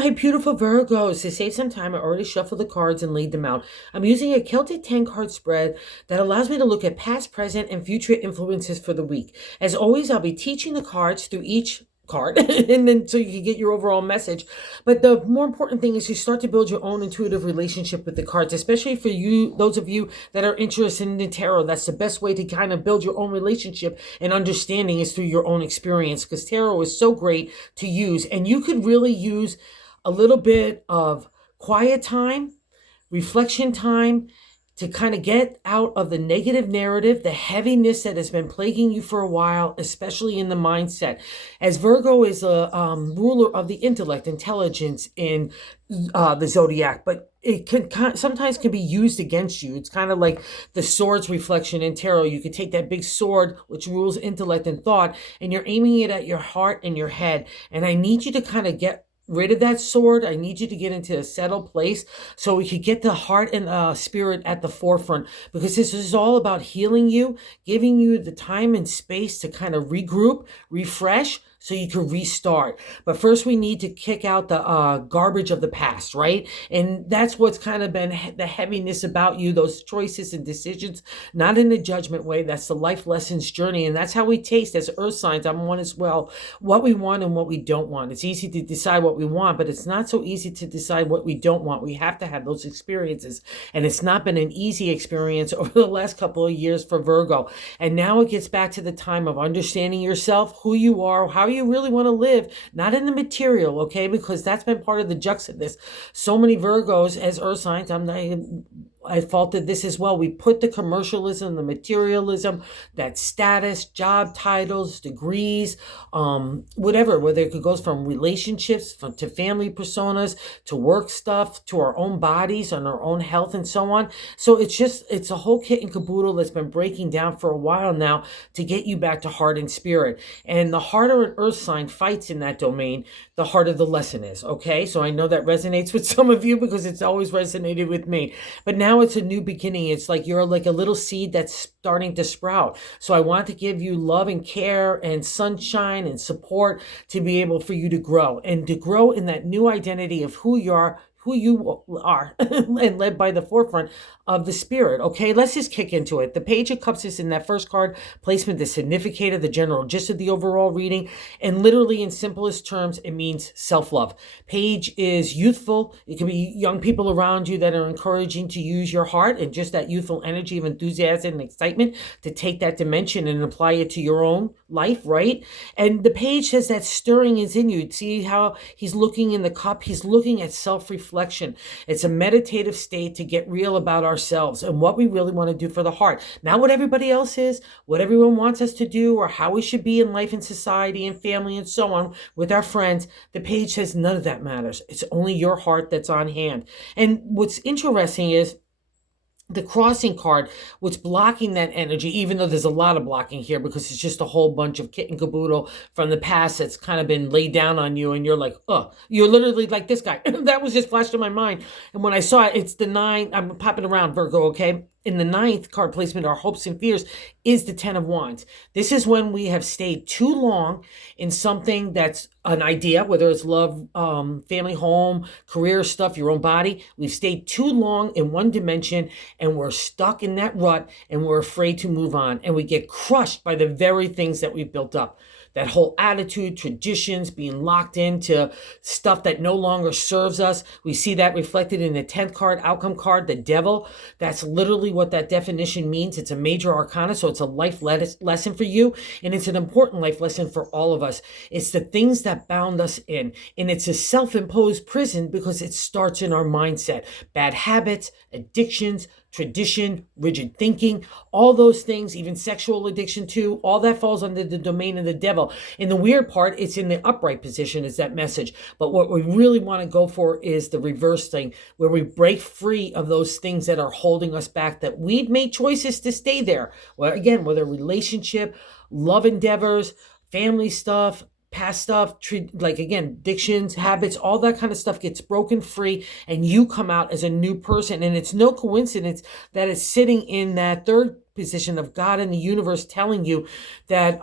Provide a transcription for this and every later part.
My beautiful Virgos, to save some time, I already shuffled the cards and laid them out. I'm using a Celtic 10 card spread that allows me to look at past, present, and future influences for the week. As always, I'll be teaching the cards through each card and then so you can get your overall message. But the more important thing is you start to build your own intuitive relationship with the cards, especially for you, those of you that are interested in the tarot. That's the best way to kind of build your own relationship and understanding is through your own experience, because tarot is so great to use, and you could really use a little bit of quiet time, reflection time, to kind of get out of the negative narrative, the heaviness that has been plaguing you for a while, especially in the mindset. As Virgo is a ruler of the intellect, intelligence in the zodiac, but it can sometimes can be used against you. It's kind of like the sword's reflection in tarot. You could take that big sword, which rules intellect and thought, and you're aiming it at your heart and your head. And I need you to kind of get rid of that sword. I need you to get into a settled place so we could get the heart and spirit at the forefront, because this is all about healing you, giving you the time and space to kind of regroup, refresh, so you can restart. But first we need to kick out the garbage of the past, right? And that's what's kind of been the heaviness about you, those choices and decisions, not in a judgment way. That's the life lessons journey. And that's how we taste as earth signs. I'm one as well, what we want and what we don't want. It's easy to decide what we want, but it's not so easy to decide what we don't want. We have to have those experiences. And it's not been an easy experience over the last couple of years for Virgo. And now it gets back to the time of understanding yourself, who you are, how you really want to live, not in the material, okay? Because that's been part of the jux of this. So many Virgos as earth signs, I faulted this as well. We put the commercialism, the materialism, that status, job titles, degrees, whatever, whether it goes from relationships to family personas, to work stuff, to our own bodies and our own health and so on. So it's a whole kit and caboodle that's been breaking down for a while now to get you back to heart and spirit. And the harder an earth sign fights in that domain, the harder the lesson is, okay? So I know that resonates with some of you because it's always resonated with me. But now it's a new beginning. It's like you're like a little seed that's starting to sprout. So I want to give you love and care and sunshine and support to be able for you to grow and to grow in that new identity of who you are, and led by the forefront of the spirit. Okay, let's just kick into it. The Page of Cups is in that first card placement, the significator, the general gist of the overall reading. And literally in simplest terms, it means self-love. Page is youthful. It can be young people around you that are encouraging to use your heart and just that youthful energy of enthusiasm and excitement to take that dimension and apply it to your own life, right? And the page says that stirring is in you. See how he's looking in the cup? He's looking at self-reflection. It's a meditative state to get real about ourselves and what we really want to do for the heart. Not what everybody else is, what everyone wants us to do, or how we should be in life and society and family and so on with our friends. The page says none of that matters. It's only your heart that's on hand. And what's interesting is the crossing card, what's blocking that energy, even though there's a lot of blocking here because it's just a whole bunch of kit and caboodle from the past that's kind of been laid down on you, and you're like, oh, you're literally like this guy. That was just flashed in my mind. And when I saw it, it's the 9, I'm popping around, Virgo, okay? In the 9th card placement, our hopes and fears is the 10 of Wands. This is when we have stayed too long in something that's an idea, whether it's love, family, home, career stuff, your own body. We've stayed too long in one dimension and we're stuck in that rut and we're afraid to move on. And we get crushed by the very things that we've built up. That whole attitude, traditions, being locked into stuff that no longer serves us. We see that reflected in the 10th card, outcome card, the devil. That's literally what that definition means. It's a major arcana, so it's a life lesson for you. And it's an important life lesson for all of us. It's the things that bound us in. And it's a self-imposed prison because it starts in our mindset. Bad habits, addictions, tradition, rigid thinking, all those things, even sexual addiction too, all that falls under the domain of the devil. And the weird part, it's in the upright position is that message. But what we really want to go for is the reverse thing, where we break free of those things that are holding us back, that we've made choices to stay there. Well, again, whether relationship, love endeavors, family stuff, past stuff, like again, addictions, habits, all that kind of stuff gets broken free and you come out as a new person. And it's no coincidence that it's sitting in that third position of God and the universe telling you that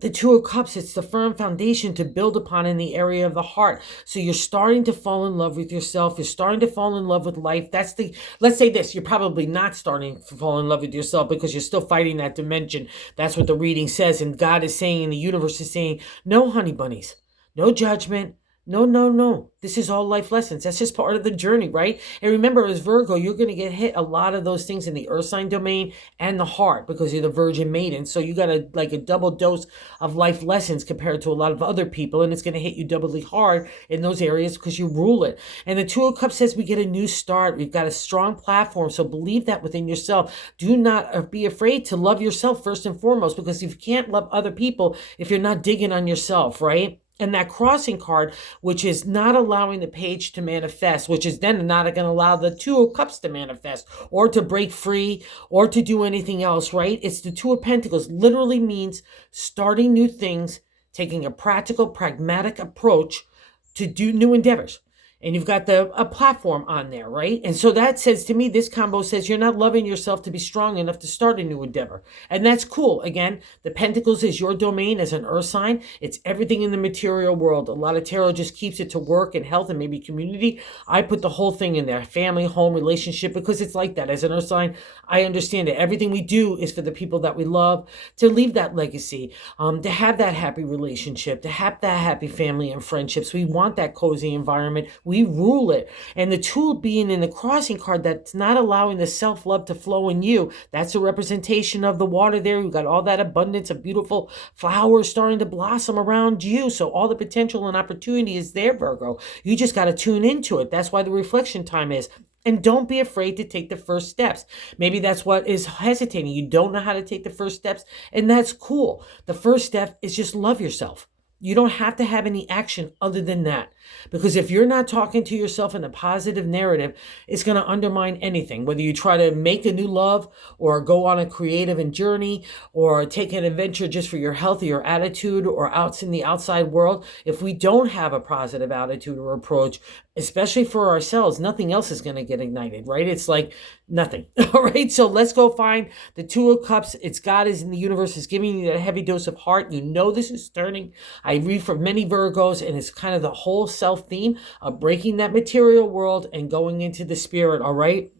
The Two of Cups, it's the firm foundation to build upon in the area of the heart. So you're starting to fall in love with yourself. You're starting to fall in love with life. Let's say this, you're probably not starting to fall in love with yourself because you're still fighting that dimension. That's what the reading says. And God is saying, and the universe is saying, no, honey bunnies, no judgment. No, no, no. This is all life lessons. That's just part of the journey, right? And remember, as Virgo, you're going to get hit a lot of those things in the earth sign domain and the heart because you're the virgin maiden. So you got a double dose of life lessons compared to a lot of other people. And it's going to hit you doubly hard in those areas because you rule it. And the Two of Cups says we get a new start. We've got a strong platform. So believe that within yourself. Do not be afraid to love yourself first and foremost, because you can't love other people if you're not digging on yourself, right? And that crossing card, which is not allowing the page to manifest, which is then not going to allow the Two of Cups to manifest or to break free or to do anything else, right? It's the Two of Pentacles. Literally means starting new things, taking a practical, pragmatic approach to do new endeavors. And you've got a platform on there, right? And so that says to me, this combo says you're not loving yourself to be strong enough to start a new endeavor. And that's cool. Again, the Pentacles is your domain as an earth sign. It's everything in the material world. A lot of tarot just keeps it to work and health and maybe community. I put the whole thing in there, family, home, relationship, because it's like that. As an earth sign, I understand it. Everything we do is for the people that we love, to leave that legacy, to have that happy relationship, to have that happy family and friendships. We want that cozy environment. We rule it. And the tool being in the crossing card, that's not allowing the self-love to flow in you. That's a representation of the water there. You've got all that abundance of beautiful flowers starting to blossom around you. So all the potential and opportunity is there, Virgo. You just got to tune into it. That's why the reflection time is. And don't be afraid to take the first steps. Maybe that's what is hesitating. You don't know how to take the first steps, and that's cool. The first step is just love yourself. You don't have to have any action other than that. Because if you're not talking to yourself in a positive narrative, it's going to undermine anything. Whether you try to make a new love or go on a creative journey or take an adventure just for your health or your attitude or out in the outside world, if we don't have a positive attitude or approach, especially for ourselves, nothing else is going to get ignited, right? It's like nothing. All right. So let's go find the Two of Cups. It's God is in the universe is giving you that heavy dose of heart. You know this is turning. I read for many Virgos, and it's kind of the whole self theme of breaking that material world and going into the spirit. All right.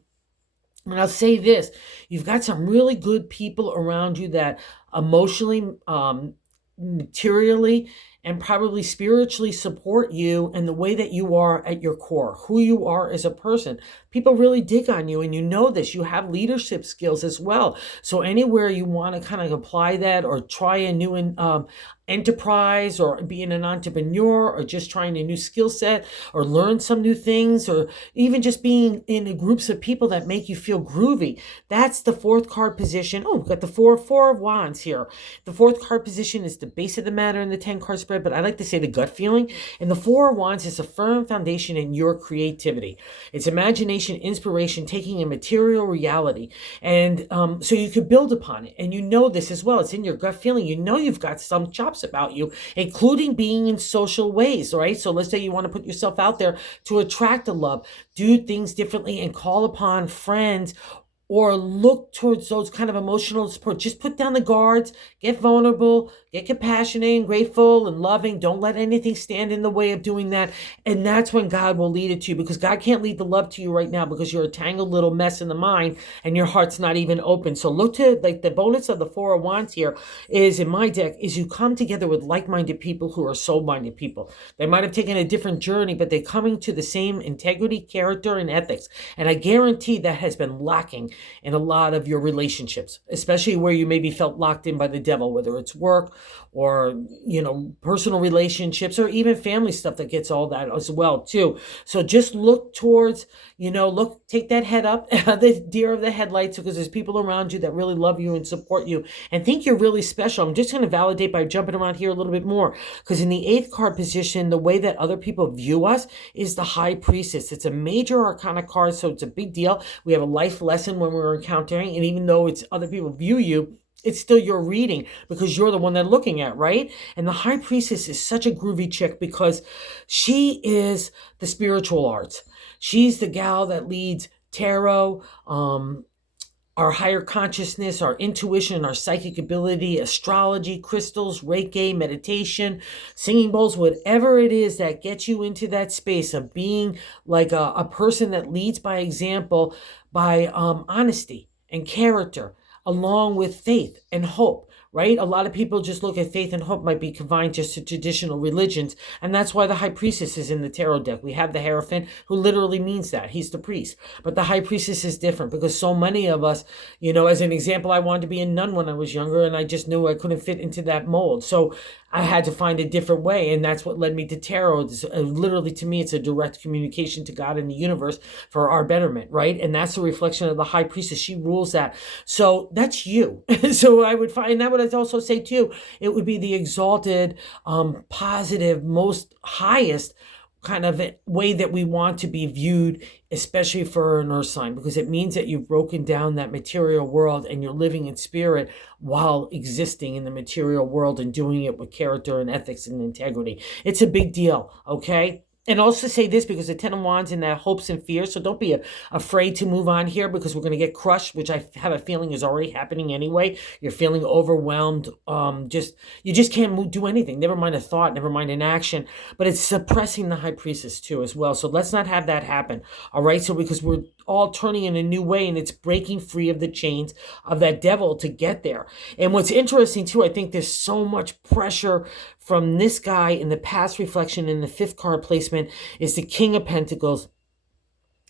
And I'll say this, you've got some really good people around you that emotionally, materially, and probably spiritually support you and the way that you are at your core, who you are as a person. People really dig on you, and you know this. You have leadership skills as well. So anywhere you want to kind of apply that or try a new enterprise or being an entrepreneur or just trying a new skill set or learn some new things or even just being in groups of people that make you feel groovy. That's the fourth card position. Oh, we've got the four of wands here. The fourth card position is the base of the matter in the 10 card spread, but I like to say the gut feeling. And the Four of Wands is a firm foundation in your creativity. It's imagination, inspiration, taking a material reality. And so you could build upon it. And you know this as well. It's in your gut feeling. You know you've got some chops about you, including being in social ways, right? So let's say you want to put yourself out there to attract a love, do things differently and call upon friends or look towards those kind of emotional support. Just put down the guards, get vulnerable, get compassionate and grateful and loving. Don't let anything stand in the way of doing that. And that's when God will lead it to you, because God can't lead the love to you right now because you're a tangled little mess in the mind and your heart's not even open. So look to, like, the bonus of the Four of Wands here is, in my deck, is you come together with like-minded people who are soul-minded people. They might have taken a different journey, but they're coming to the same integrity, character, and ethics. And I guarantee that has been lacking in a lot of your relationships, especially where you maybe felt locked in by the devil, whether it's work or, personal relationships or even family stuff that gets all that as well too. So just look towards, take that head up, the deer of the headlights, because there's people around you that really love you and support you and think you're really special. I'm just going to validate by jumping around here a little bit more, because in the 8th card position, the way that other people view us is the High Priestess. It's a major arcana card, so it's a big deal. We have a life lesson when we're encountering, and even though it's other people view you, it's still your reading because you're the one they're looking at, right? And the High Priestess is such a groovy chick because she is the spiritual arts. She's the gal that leads tarot, our higher consciousness, our intuition, our psychic ability, astrology, crystals, Reiki, meditation, singing bowls, whatever it is that gets you into that space of being like a person that leads by example, by honesty and character, along with faith and hope. Right? A lot of people just look at faith and hope might be confined just to traditional religions. And that's why the high priestess is in the tarot deck. We have the Hierophant, who literally means that. He's the priest. But the high priestess is different because so many of us, as an example, I wanted to be a nun when I was younger, and I just knew I couldn't fit into that mold. So I had to find a different way, and that's what led me to tarot. Literally, to me, it's a direct communication to God and the universe for our betterment, right? And that's the reflection of the high priestess. She rules that. So that's you. So I would find, and I would also say too, it would be the exalted, positive, most highest kind of way that we want to be viewed, especially for an earth sign, because it means that you've broken down that material world and you're living in spirit while existing in the material world and doing it with character and ethics and integrity. It's a big deal, okay? And also say this, because the Ten of Wands in that hopes and fears, so don't be afraid to move on here, because we're going to get crushed, which I have a feeling is already happening anyway. You're feeling overwhelmed. You just can't do anything. Never mind a thought, never mind an action. But it's suppressing the high priestess too as well. So let's not have that happen. All right. So because we're all turning in a new way, and it's breaking free of the chains of that devil to get there. And what's interesting too, I think there's so much pressure from this guy in the past reflection in the fifth card placement is the King of Pentacles.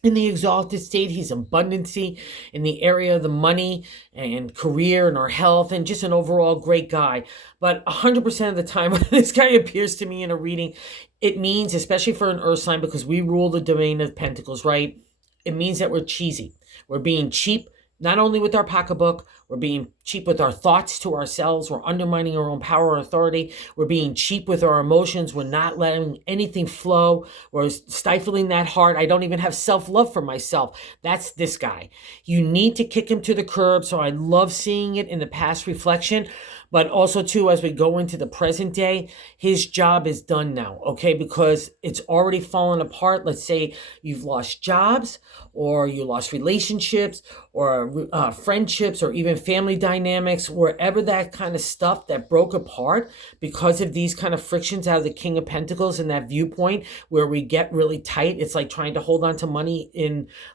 In the exalted state, he's abundancy in the area of the money and career and our health, and just an overall great guy. But 100% of the time when this guy appears to me in a reading, it means, especially for an earth sign, because we rule the domain of Pentacles, right? It means that we're cheesy. We're being cheap, not only with our pocketbook, we're being cheap with our thoughts to ourselves. We're undermining our own power and authority. We're being cheap with our emotions. We're not letting anything flow. We're stifling that heart. I don't even have self-love for myself. That's this guy. You need to kick him to the curb. So I love seeing it in the past reflection. But also, too, as we go into the present day, his job is done now, okay? Because it's already fallen apart. Let's say you've lost jobs, or you lost relationships, or friendships, or even family dynamics, wherever that kind of stuff that broke apart because of these kind of frictions out of the King of Pentacles and that viewpoint where we get really tight. It's like trying to hold on to money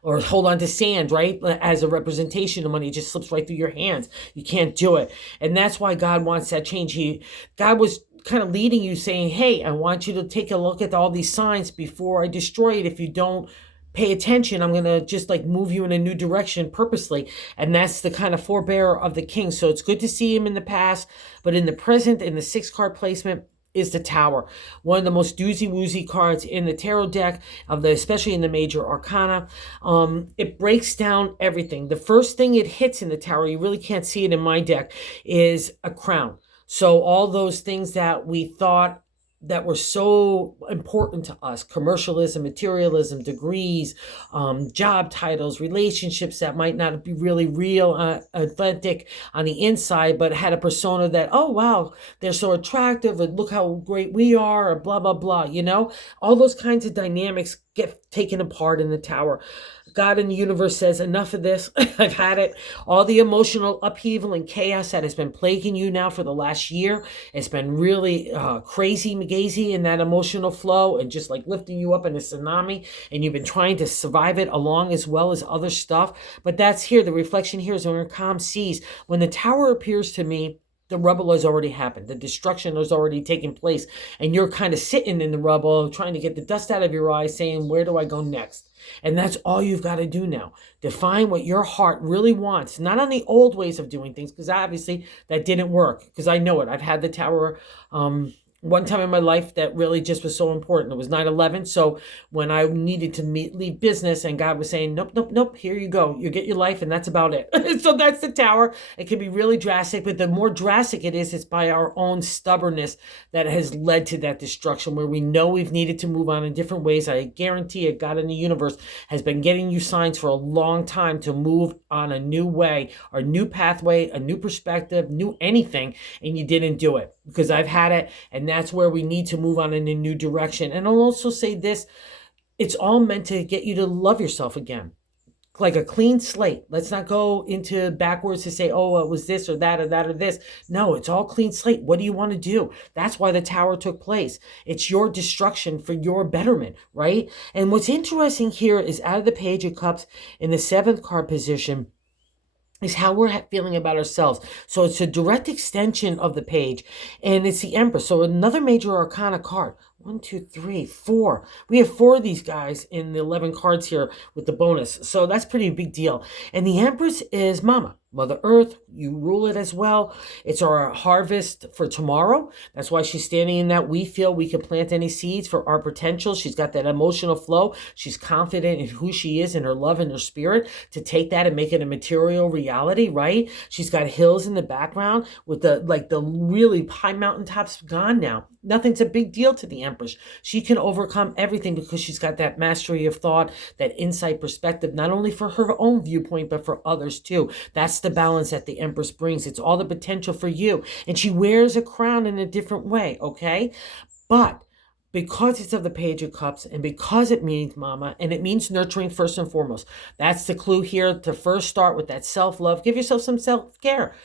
or hold on to sand, right? As a representation of money, it just slips right through your hands. You can't do it. And that's why God wants that change. God was kind of leading you, saying, hey, I want you to take a look at all these signs before I destroy it. If you don't pay attention, I'm going to just like move you in a new direction purposely. And that's the kind of forebearer of the king. So it's good to see him in the past, but in the present, in the 6-card placement, is the Tower. One of the most doozy-woozy cards in the tarot deck, especially in the major arcana. It breaks down everything. The first thing it hits in the Tower, you really can't see it in my deck, is a crown. So all those things that we thought that were so important to us, commercialism, materialism, degrees, job titles, relationships that might not be really real, authentic on the inside, but had a persona that, oh, wow, they're so attractive, and look how great we are, or blah, blah, blah, all those kinds of dynamics get taken apart in the Tower. God in the universe says, enough of this. I've had it. All the emotional upheaval and chaos that has been plaguing you now for the last year. It's been really crazy, magazy in that emotional flow and just like lifting you up in a tsunami. And you've been trying to survive it along as well as other stuff. But that's here. The reflection here is when we're calm seas. When the Tower appears to me, the rubble has already happened. The destruction has already taken place. And you're kind of sitting in the rubble, trying to get the dust out of your eyes, saying, where do I go next? And that's all you've got to do now. Define what your heart really wants, not on the old ways of doing things, because obviously that didn't work, because I know it. I've had the Tower one time in my life that really just was so important. It was 9/11. So when I needed to leave business, and God was saying, nope, nope, nope, here you go. You get your life, and that's about it. So that's the Tower. It can be really drastic, but the more drastic it is, it's by our own stubbornness that has led to that destruction, where we know we've needed to move on in different ways. I guarantee it, God in the universe has been getting you signs for a long time to move on a new way, or new pathway, a new perspective, new anything, and you didn't do it, because I've had it, and that's where we need to move on in a new direction. And I'll also say this, it's all meant to get you to love yourself again. like a clean slate. Let's not go into backwards to say, oh, it was this or that or that or this. No, it's all clean slate. What do you want to do? That's why the tower took place. It's your destruction for your betterment, right? And what's interesting here is out of the Page of Cups in the 7th card position, is how we're feeling about ourselves. So it's a direct extension of the page, and it's the Empress. So another major arcana card. 1, 2, 3, 4. We have 4 of these guys in the 11 cards here with the bonus. So that's pretty big deal. And the Empress is Mama, Mother Earth. You rule it as well. It's our harvest for tomorrow. That's why she's standing in that. We feel we can plant any seeds for our potential. She's got that emotional flow. She's confident in who she is and her love and her spirit to take that and make it a material reality, right? She's got hills in the background with the really high mountaintops gone now. Nothing's a big deal to the Empress. She can overcome everything because she's got that mastery of thought, that insight perspective, not only for her own viewpoint, but for others too. That's the balance that the Empress brings. It's all the potential for you. And she wears a crown in a different way, okay? But because it's of the Page of Cups and because it means Mama and it means nurturing first and foremost, that's the clue here to first start with that self-love. Give yourself some self-care.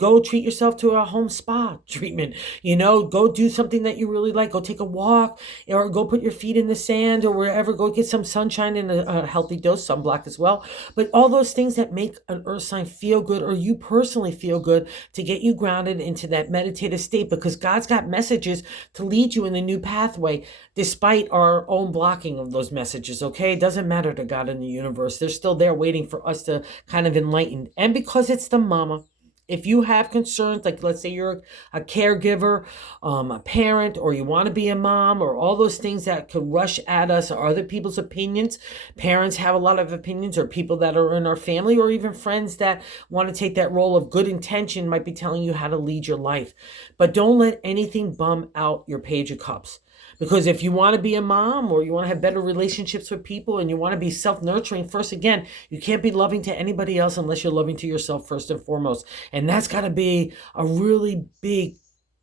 Go treat yourself to a home spa treatment. Go do something that you really like. Go take a walk or go put your feet in the sand or wherever. Go get some sunshine and a healthy dose, sunblock as well. But all those things that make an earth sign feel good or you personally feel good to get you grounded into that meditative state, because God's got messages to lead you in the new pathway despite our own blocking of those messages, okay? It doesn't matter to God in the universe. They're still there waiting for us to kind of enlighten. And because it's the Mama, if you have concerns, like let's say you're a caregiver, a parent, or you want to be a mom, or all those things that could rush at us or other people's opinions. Parents have a lot of opinions, or people that are in our family, or even friends that want to take that role of good intention might be telling you how to lead your life. But don't let anything bum out your Page of Cups. Because if you want to be a mom or you want to have better relationships with people and you want to be self-nurturing first, again, you can't be loving to anybody else unless you're loving to yourself first and foremost. And that's got to be a really big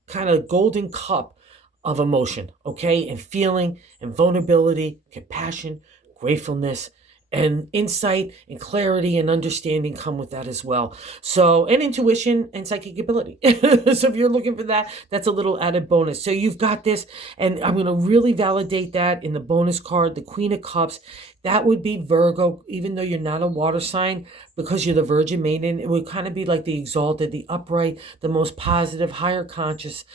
kind of golden cup of emotion, okay? And feeling and vulnerability, compassion, gratefulness, and insight and clarity and understanding come with that as well. So, and intuition and psychic ability. So if you're looking for that, that's a little added bonus. So you've got this, and I'm going to really validate that in the bonus card, the Queen of Cups. That would be Virgo, even though you're not a water sign, because you're the Virgin Maiden. It would kind of be like the exalted, the upright, the most positive, higher conscious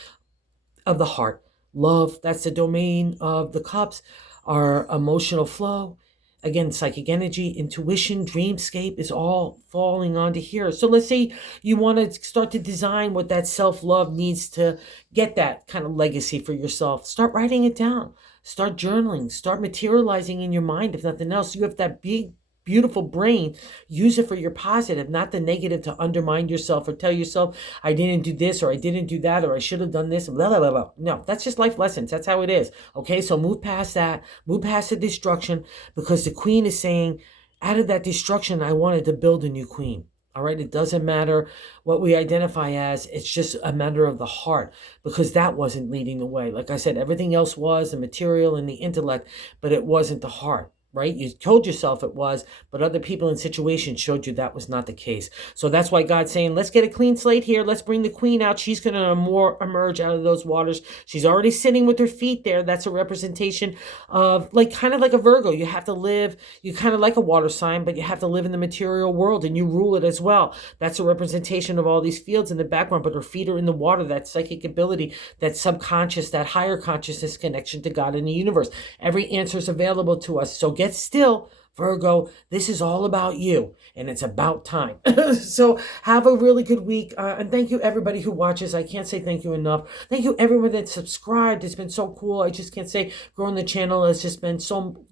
of the heart. Love, that's the domain of the cups, our emotional flow. Again, psychic energy, intuition, dreamscape is all falling onto here. So let's say you want to start to design what that self-love needs to get that kind of legacy for yourself. Start writing it down. Start journaling. Start materializing in your mind, if nothing else. You have that big, beautiful brain. Use it for your positive, not the negative to undermine yourself or tell yourself, I didn't do this or I didn't do that or I should have done this, blah, blah, blah, blah. No, that's just life lessons. That's how it is. Okay, so move past that. Move past the destruction, because the Queen is saying, out of that destruction, I wanted to build a new queen. All right, it doesn't matter what we identify as. It's just a matter of the heart, because that wasn't leading the way. Like I said, everything else was the material and the intellect, but it wasn't the heart. Right? You told yourself it was, but other people and situations showed you that was not the case. So that's why God's saying, let's get a clean slate here. Let's bring the Queen out. She's going to emerge out of those waters. She's already sitting with her feet there. That's a representation of kind of like a Virgo. You have to live, you kind of like a water sign, but you have to live in the material world and you rule it as well. That's a representation of all these fields in the background, but her feet are in the water, that psychic ability, that subconscious, that higher consciousness connection to God and the universe. Every answer is available to us. So get still, Virgo. This is all about you, and it's about time. So have a really good week, and thank you everybody who watches. I can't say thank you enough. Thank you everyone that subscribed. It's been so cool. I just can't say growing the channel has just been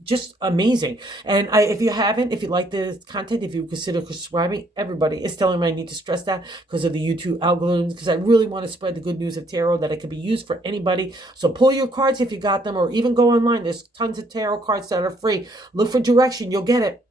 just amazing. And if you like the content, if you consider subscribing, everybody is telling me I need to stress that because of the YouTube algorithms, because I really want to spread the good news of tarot, that it could be used for anybody. So pull your cards if you got them, or even go online. There's tons of tarot cards that are free. Look for direction. You'll get it.